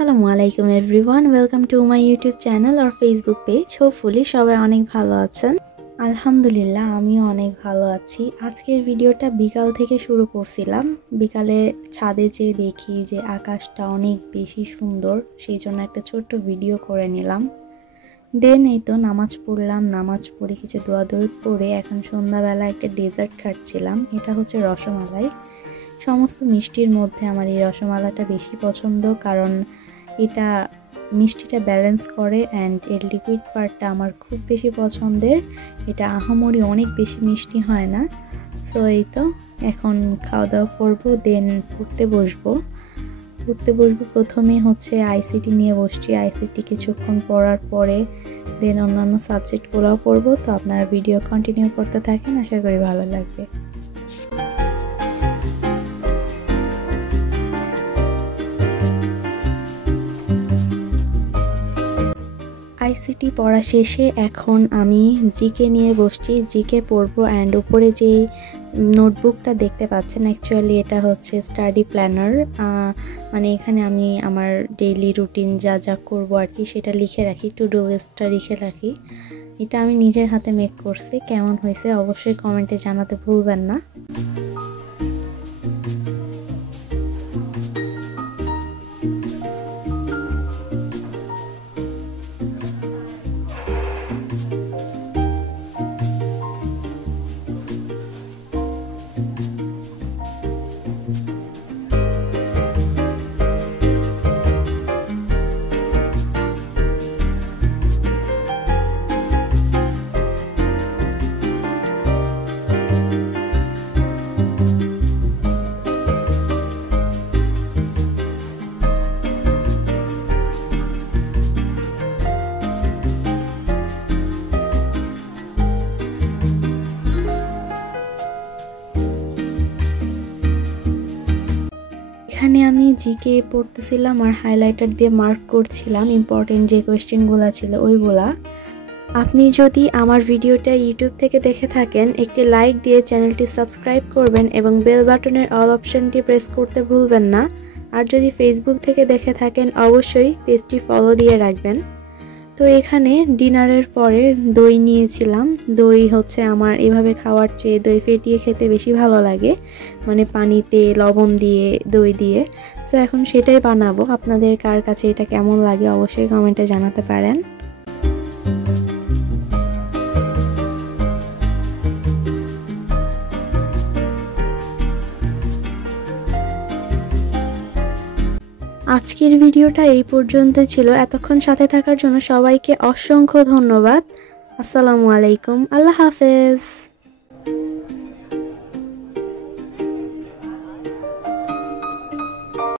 আসসালামু আলাইকুম everyone, welcome to my YouTube channel আর ফেসবুক পেজ। হোপফুলি সবাই অনেক ভালো আছেন। আলহামদুলিল্লাহ, আমিও অনেক ভালো আছি। আজকের ভিডিওটা বিকাল থেকে শুরু করছিলাম। বিকালে ছাদে যেয়ে দেখি যে আকাশটা অনেক বেশি সুন্দর, সেই জন্য একটা ছোট্ট ভিডিও করে নিলাম। দেন এই তো নামাজ পড়লাম, নামাজ পড়ে কিছু দোয়া দরুদ পড়ে এখন সন্ধ্যাবেলা একটা ডেজার্ট খাচ্ছিলাম। এটা হচ্ছে রসমালাই। সমস্ত মিষ্টির মধ্যে আমার এই রসমালাইটা বেশি পছন্দ, কারণ এটা মিষ্টিটা ব্যালেন্স করে অ্যান্ড এর লিকুইড পার্টটা আমার খুব বেশি পছন্দের। এটা আহামরি অনেক বেশি মিষ্টি হয় না। সো এই তো এখন খাওয়া দাওয়া করবো, দেন পড়তে বসবো। প্রথমে হচ্ছে আইসিটি নিয়ে বসছি। আইসিটি কিছুক্ষণ পড়ার পরে দেন অন্যান্য সাবজেক্টগুলোও পড়বো। তো আপনারা ভিডিও কন্টিনিউ করতে থাকেন, আশা করি ভালো লাগবে। আইসিটি পড়া শেষে এখন আমি জিকে নিয়ে বসছি। জিকে পড়বো অ্যান্ড উপরে যে নোটবুকটা দেখতে পাচ্ছেন, অ্যাকচুয়ালি এটা হচ্ছে স্টাডি প্ল্যানার। মানে এখানে আমি আমার ডেইলি রুটিন যা যা করবো আর কি সেটা লিখে রাখি, টু ডু লিস্টটা লিখে রাখি। এটা আমি নিজের হাতে মেক করছি। কেমন হয়েছে অবশ্যই কমেন্টে জানাতে ভুলবেন না। এখানে আমি জিকে পড়তেছিলাম আর হাইলাইটার দিয়ে মার্ক করছিলাম ইম্পর্টেন্ট যে কোয়েশ্চেনগুলো ছিল ওইগুলা। আপনি যদি আমার ভিডিওটা ইউটিউব থেকে দেখে থাকেন, একটি লাইক দিয়ে চ্যানেলটি সাবস্ক্রাইব করবেন এবং বেল বাটনের অল অপশনটি প্রেস করতে ভুলবেন না। আর যদি ফেসবুক থেকে দেখে থাকেন অবশ্যই পেজটি ফলো দিয়ে রাখবেন। তো এখানে ডিনারের পরে দই নিয়েছিলাম। দই হচ্ছে আমার এভাবে খাওয়ার চেয়ে দই ফেটিয়ে খেতে বেশি ভালো লাগে, মানে পানিতে লবণ দিয়ে দই দিয়ে। সো এখন সেটাই বানাবো। আপনাদের কার কাছে এটা কেমন লাগে অবশ্যই কমেন্টে জানাতে পারেন। আজকের ভিডিওটা এই পর্যন্ত ছিল। এতক্ষণ সাথে থাকার জন্য সবাইকে অসংখ্য ধন্যবাদ। আসসালামু আলাইকুম, আল্লাহ হাফেজ।